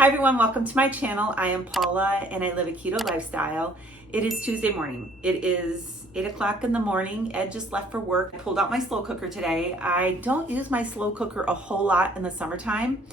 Hi everyone, welcome to my channel. I am Paula and I live a keto lifestyle. It is Tuesday morning. It is 8 o'clock in the morning. Ed just left for work. I pulled out my slow cooker today. I don't use my slow cooker a whole lot in the summertime.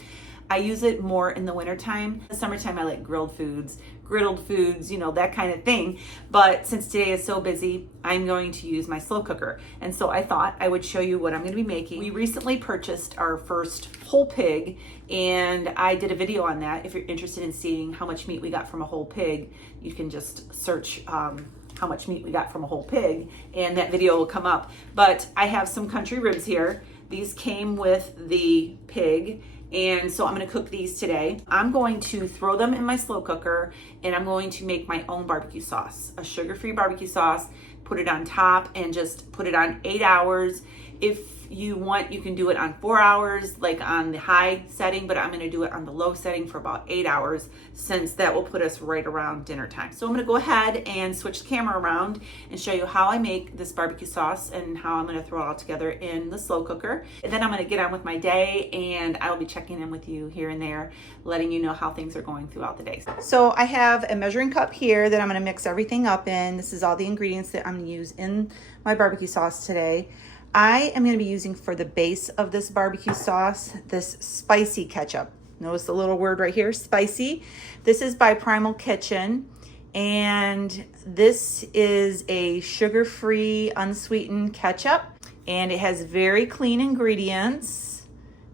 I use it more in the wintertime. In the summertime I like grilled foods, griddled foods, that kind of thing. But since today is so busy, I'm going to use my slow cooker. And so I thought I would show you what I'm going to be making. We recently purchased our first whole pig and I did a video on that. If you're interested in seeing how much meat we got from a whole pig, you can just search how much meat we got from a whole pig and that video will come up. But I have some country ribs here. These came with the pig. And so I'm going to cook these today. I'm going to throw them in my slow cooker and I'm going to make my own barbecue sauce, a sugar-free barbecue sauce, put it on top and just put it on 8 hours. If you want, you can do it on 4 hours, like on the high setting, but I'm going to do it on the low setting for about 8 hours since that will put us right around dinner time. So I'm going to go ahead and switch the camera around and show you how I make this barbecue sauce and how I'm going to throw it all together in the slow cooker. And then I'm going to get on with my day and I will be checking in with you here and there, letting you know how things are going throughout the day. So I have a measuring cup here that I'm going to mix everything up in. This is all the ingredients that I'm going to use in my barbecue sauce today. I am going to be using for the base of this barbecue sauce, this spicy ketchup. Notice the little word right here, spicy. This is by Primal Kitchen, and this is a sugar-free, unsweetened ketchup, and it has very clean ingredients.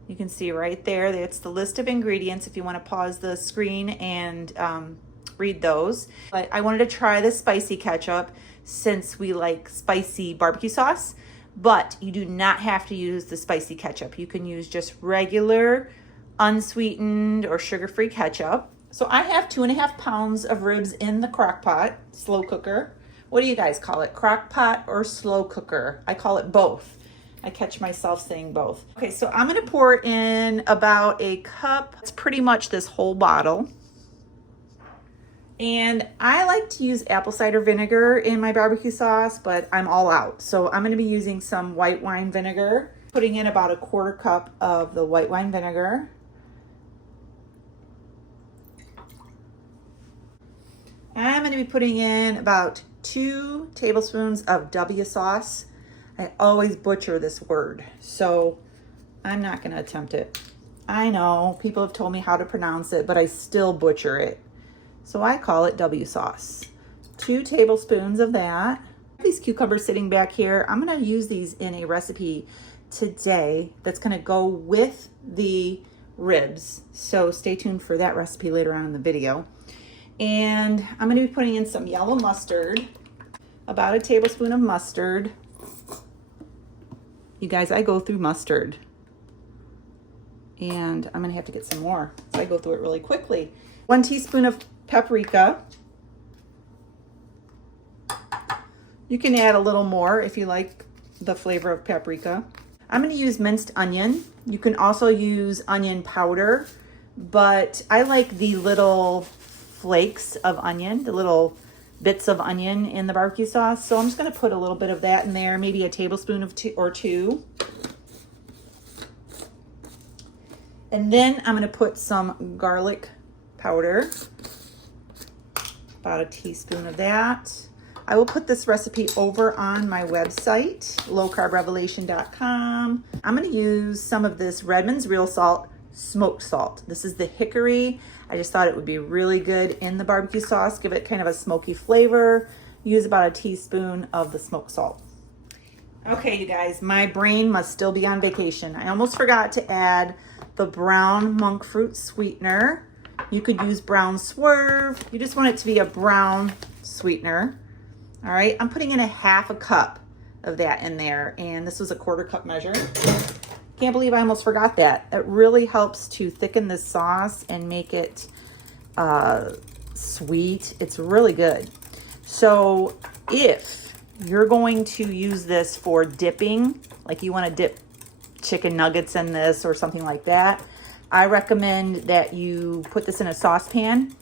You can see right there, that's the list of ingredients if you want to pause the screen and read those. But I wanted to try the spicy ketchup since we like spicy barbecue sauce. But you do not have to use the spicy ketchup. You can use just regular, unsweetened or sugar-free ketchup. So I have 2.5 pounds of ribs in the crock pot, slow cooker. What do you guys call it? Crock pot or slow cooker? I call it both. I catch myself saying both. Okay, so I'm gonna pour in about a cup. It's pretty much this whole bottle. And I like to use apple cider vinegar in my barbecue sauce, but I'm all out. So I'm going to be using some white wine vinegar, putting in about a 1/4 cup of the white wine vinegar. I'm going to be putting in about 2 tablespoons of W sauce. I always butcher this word, so I'm not going to attempt it. I know people have told me how to pronounce it, but I still butcher it. So I call it W sauce. 2 tablespoons of that. These cucumbers sitting back here, I'm gonna use these in a recipe today that's gonna go with the ribs. So stay tuned for that recipe later on in the video. And I'm gonna be putting in some yellow mustard, about a tablespoon of mustard. You guys, I go through mustard. And I'm gonna have to get some more, so I go through it really quickly. 1 teaspoon of paprika. You can add a little more if you like the flavor of paprika. I'm going to use minced onion. You can also use onion powder, but I like the little flakes of onion, the little bits of onion in the barbecue sauce. So I'm just going to put a little bit of that in there, maybe a tablespoon or 2. And then I'm going to put some garlic powder, about a teaspoon of that. I will put this recipe over on my website, lowcarbrevelation.com. I'm going to use some of this Redmond's Real Salt smoked salt. This is the hickory. I just thought it would be really good in the barbecue sauce, give it kind of a smoky flavor. Use about a teaspoon of the smoked salt. Okay, you guys, my brain must still be on vacation. I almost forgot to add the brown monk fruit sweetener. You could use brown swerve. You just want it to be a brown sweetener. All right, I'm putting in a 1/2 cup of that in there, and this was a 1/4 cup measure. Can't believe I almost forgot that. It really helps to thicken this sauce and make it sweet. It's really good. So if you're going to use this for dipping, like you want to dip chicken nuggets in this or something like that, I recommend that you put this in a saucepan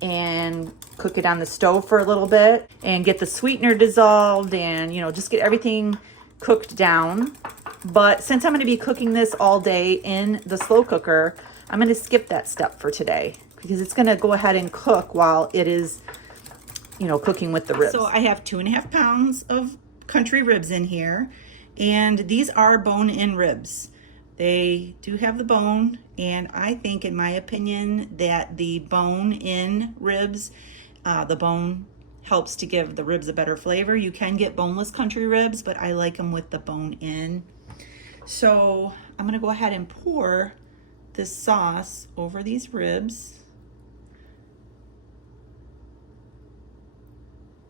and cook it on the stove for a little bit and get the sweetener dissolved and, just get everything cooked down. But since I'm going to be cooking this all day in the slow cooker, I'm going to skip that step for today. because it's going to go ahead and cook while it is, you know, cooking with the ribs. So I have 2.5 pounds of country ribs in here, and these are bone-in ribs. They do have the bone, and I think, in my opinion, that the bone-in ribs, the bone helps to give the ribs a better flavor. You can get boneless country ribs, but I like them with the bone in. So I'm gonna go ahead and pour this sauce over these ribs.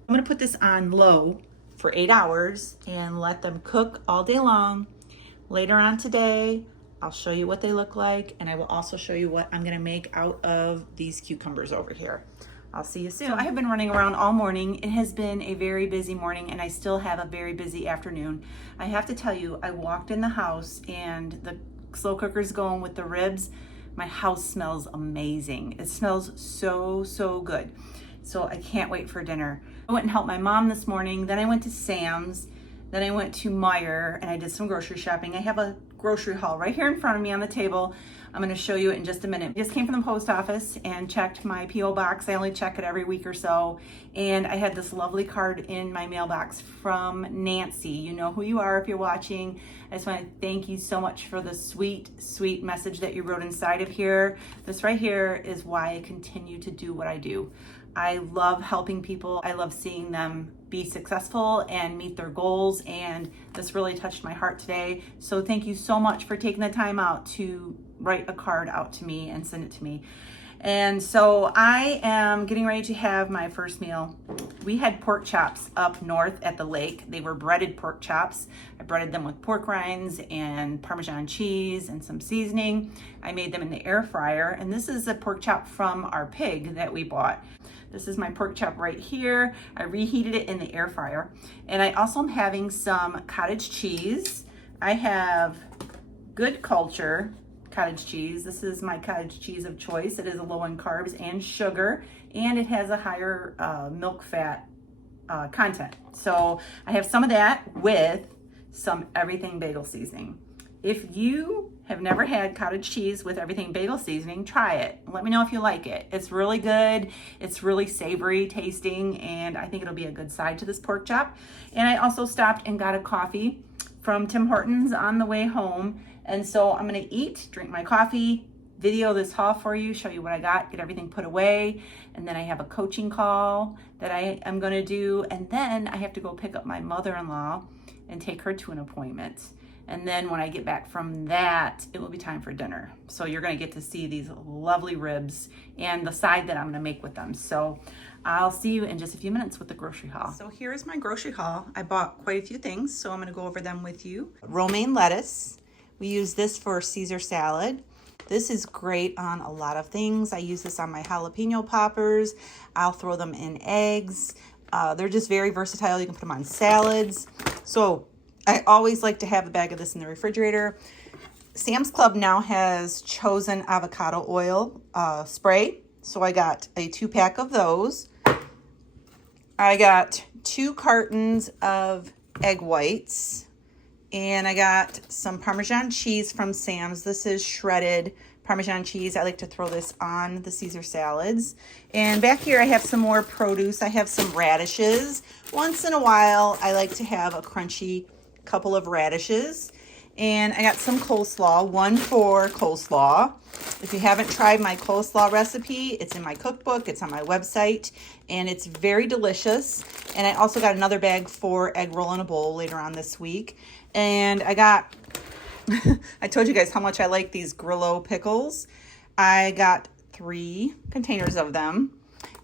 I'm gonna put this on low for 8 hours and let them cook all day long. Later on today, I'll show you what they look like, and I will also show you what I'm gonna make out of these cucumbers over here. I'll see you soon. So I have been running around all morning. It has been a very busy morning, and I still have a very busy afternoon. I have to tell you, I walked in the house and the slow cooker's going with the ribs. My house smells amazing. It smells so, so good. So I can't wait for dinner. I went and helped my mom this morning. Then I went to Sam's. Then I went to Meijer and I did some grocery shopping. I have a grocery haul right here in front of me on the table. I'm going to show you it in just a minute. I just came from the post office and checked my P.O. box. I only check it every week or so. And I had this lovely card in my mailbox from Nancy. You know who you are if you're watching. I just want to thank you so much for the sweet, sweet message that you wrote inside of here. This right here is why I continue to do what I do. I love helping people. I love seeing them be successful and meet their goals, and this really touched my heart today. So thank you so much for taking the time out to write a card out to me and send it to me. And so I am getting ready to have my first meal. We had pork chops up north at the lake. They were breaded pork chops. I breaded them with pork rinds and Parmesan cheese and some seasoning. I made them in the air fryer, and this is a pork chop from our pig that we bought. This is my pork chop right here. I reheated it in the air fryer. And I also am having some cottage cheese. I have Good Culture cottage cheese. This is my cottage cheese of choice. It is low in carbs and sugar, and it has a higher milk fat content. So I have some of that with some everything bagel seasoning. If you have never had cottage cheese with everything bagel seasoning, try it. Let me know if you like it. It's really good. It's really savory tasting, and I think it'll be a good side to this pork chop. And I also stopped and got a coffee from Tim Hortons on the way home. And so I'm gonna eat, drink my coffee, video this haul for you, show you what I got, get everything put away. And then I have a coaching call that I am gonna do. And then I have to go pick up my mother-in-law and take her to an appointment. And then when I get back from that, it will be time for dinner. So you're gonna get to see these lovely ribs and the side that I'm gonna make with them. So I'll see you in just a few minutes with the grocery haul. So here's my grocery haul. I bought quite a few things, so I'm gonna go over them with you. Romaine lettuce. We use this for Caesar salad. This is great on a lot of things. I use this on my jalapeno poppers. I'll throw them in eggs. They're just very versatile. You can put them on salads. So I always like to have a bag of this in the refrigerator. Sam's Club now has Chosen avocado oil spray. So I got a 2-pack of those. I got 2 cartons of egg whites. And I got some Parmesan cheese from Sam's. This is shredded Parmesan cheese. I like to throw this on the Caesar salads. And back here I have some more produce. I have some radishes. Once in a while I like to have a crunchy couple of radishes. And I got some coleslaw, 1 for coleslaw. If you haven't tried my coleslaw recipe, it's in my cookbook, it's on my website, and it's very delicious. And I also got another bag for egg roll in a bowl later on this week. And I got, I told you guys how much I like these Grillo pickles. I got 3 containers of them.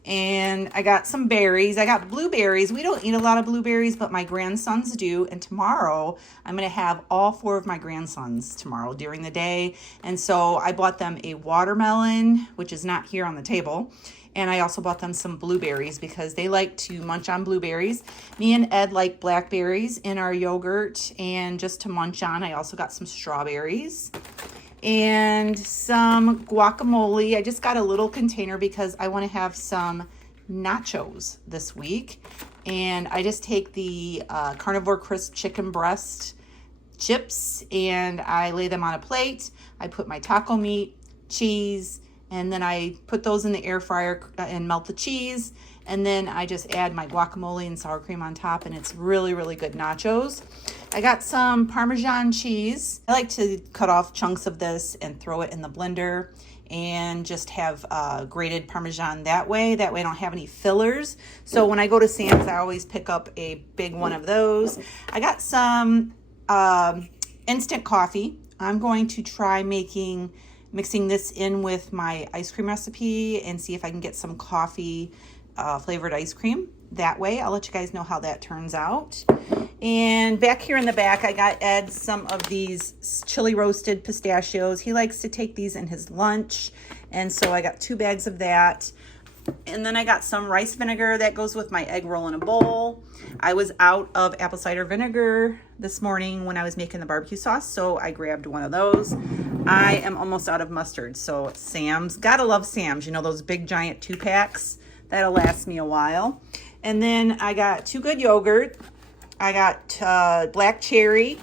And I got some berries. I got blueberries. We don't eat a lot of blueberries, but my grandsons do. And tomorrow, I'm going to have all 4 of my grandsons tomorrow during the day. And so I bought them a watermelon, which is not here on the table. And I also bought them some blueberries because they like to munch on blueberries. Me and Ed like blackberries in our yogurt and just to munch on. I also got some strawberries and some guacamole. I just got a little container because I want to have some nachos this week. And I just take the Carnivore Crisp chicken breast chips and I lay them on a plate. I put my taco meat, cheese, And then I put those in the air fryer and melt the cheese. And then I just add my guacamole and sour cream on top, and it's really, really good nachos. I got some Parmesan cheese. I like to cut off chunks of this and throw it in the blender and just have grated Parmesan that way. That way I don't have any fillers. So when I go to Sam's, I always pick up a big one of those. I got some instant coffee. I'm going to try mixing this in with my ice cream recipe and see if I can get some coffee flavored ice cream that way. I'll let you guys know how that turns out. And back here in the back, I got Ed some of these chili roasted pistachios. He likes to take these in his lunch, and so I got 2 bags of that. And then I got some rice vinegar that goes with my egg roll in a bowl. I was out of apple cider vinegar this morning when I was making the barbecue sauce, so I grabbed one of those. I am almost out of mustard, so Sam's. Gotta love Sam's, you know, those big giant 2-packs. That'll last me a while. And then I got 2 good yogurt. I got black cherry,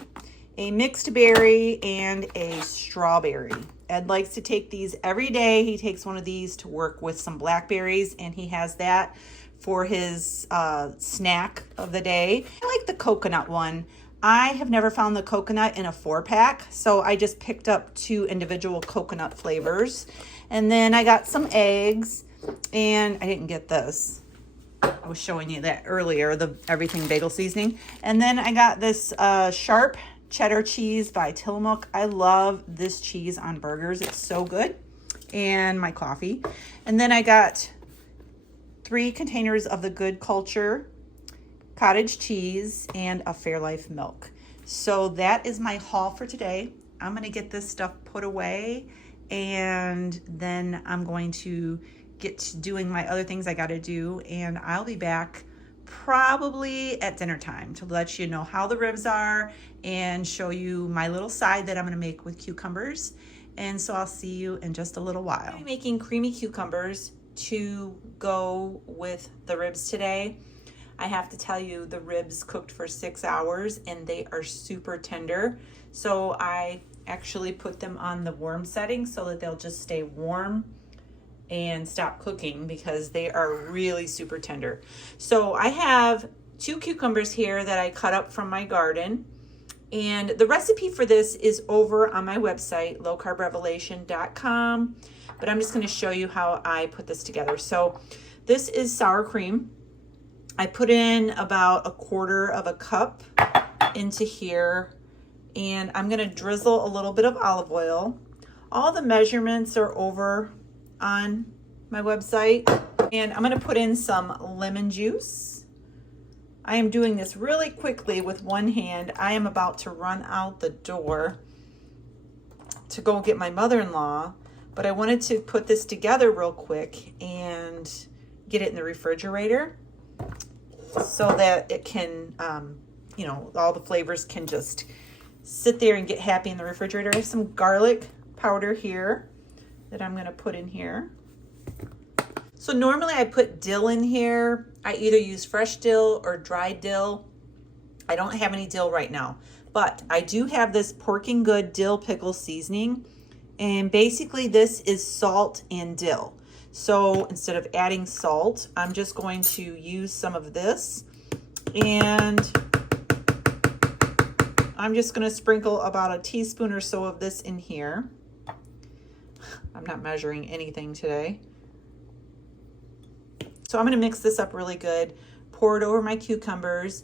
a mixed berry, and a strawberry. Ed likes to take these every day. He takes one of these to work with some blackberries, and he has that for his snack of the day. I like the coconut one. I have never found the coconut in a 4-pack, so I just picked up 2 individual coconut flavors. And then I got some eggs, and I didn't get this. I was showing you that earlier, the everything bagel seasoning. And then I got this sharp cheddar cheese by Tillamook. I love this cheese on burgers. It's so good. And my coffee. And then I got 3 containers of the Good Culture cottage cheese and a Fairlife milk. So that is my haul for today. I'm going to get this stuff put away, and then I'm going to get to doing my other things I got to do, and I'll be back probably at dinner time to let you know how the ribs are and show you my little side that I'm going to make with cucumbers. And so I'll see you in just a little while. I'm making creamy cucumbers to go with the ribs today. I have to tell you, the ribs cooked for 6 hours and they are super tender. So I actually put them on the warm setting so that they'll just stay warm and stop cooking, because they are really super tender. So I have 2 cucumbers here that I cut up from my garden, and the recipe for this is over on my website, lowcarbrevelation.com, but I'm just going to show you how I put this together. So this is sour cream. I put in about 1/4 cup into here, and I'm going to drizzle a little bit of olive oil. All the measurements are over on my website, and I'm going to put in some lemon juice. I am doing this really quickly with one hand. I am about to run out the door to go get my mother-in-law, but I wanted to put this together real quick and get it in the refrigerator so that it can, you know, all the flavors can just sit there and get happy in the refrigerator. I have some garlic powder here that I'm going to put in here. So normally I put dill in here. I either use fresh dill or dried dill. I don't have any dill right now, but I do have this Porking Good dill pickle seasoning, and basically this is salt and dill. So instead of adding salt, I'm just going to use some of this, and I'm just going to sprinkle about a teaspoon or so of this in here. I'm not measuring anything today. So I'm going to mix this up really good, pour it over my cucumbers.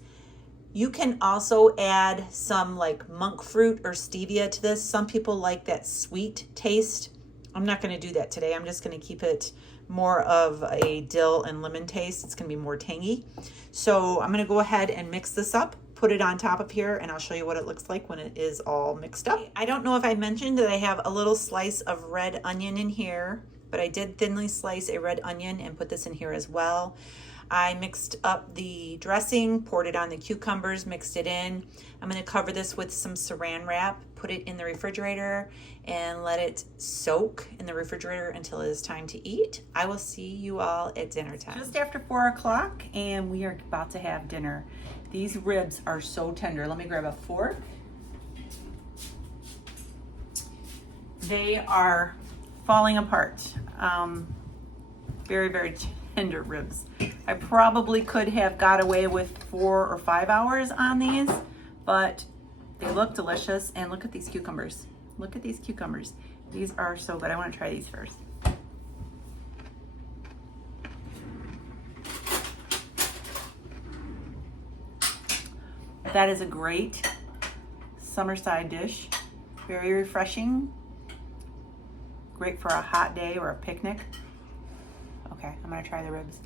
You can also add some like monk fruit or stevia to this. Some people like that sweet taste. I'm not going to do that today. I'm just going to keep it more of a dill and lemon taste. It's going to be more tangy. So I'm going to go ahead and mix this up, put it on top of here, and I'll show you what it looks like when it is all mixed up. I don't know if I mentioned that I have a little slice of red onion in here, but I did thinly slice a red onion and put this in here as well. I mixed up the dressing, poured it on the cucumbers, mixed it in. I'm going to cover this with some saran wrap, put it in the refrigerator, and let it soak in the refrigerator until it is time to eat. I will see you all at dinner time. Just after 4 o'clock, and we are about to have dinner. These ribs are so tender. Let me grab a fork. They are falling apart. Very, very tender ribs. I probably could have got away with 4 or 5 hours on these, but they look delicious. And look at these cucumbers. Look at these cucumbers. These are so good. I want to try these first. That is a great summer side dish. Very refreshing. Great for a hot day or a picnic. Okay, I'm gonna try the ribs.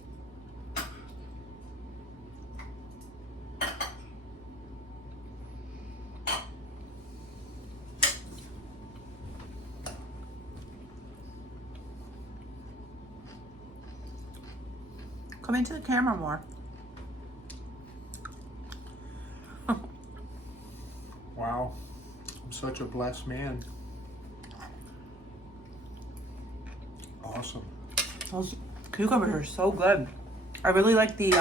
Come into the camera more. Wow, I'm such a blessed man. Awesome. Those cucumbers are so good. I really like the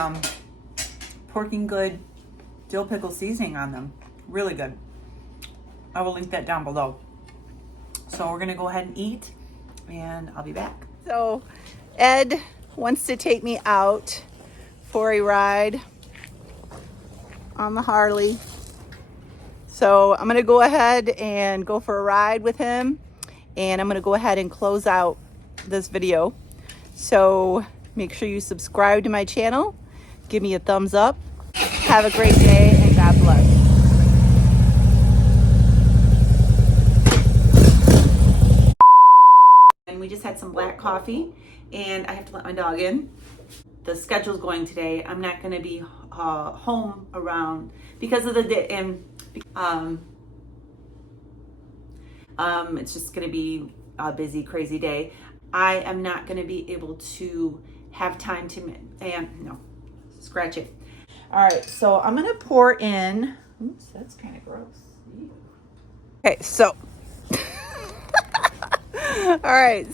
porking good dill pickle seasoning on them. Really good. I will link that down below. So we're gonna go ahead and eat, and I'll be back. So Ed wants to take me out for a ride on the Harley. So I'm gonna go ahead and go for a ride with him, and I'm gonna go ahead and close out this video. So make sure you subscribe to my channel, give me a thumbs up. Have a great day, and God bless. And we just had some black coffee, and I have to let my dog in. The schedule's going today. I'm not going to be home around because of the day, and it's just going to be a busy, crazy day. I am not going to be able to have time to, no, scratch it. All right, so I'm going to pour in, oops, that's kind of gross. Okay, so, all right.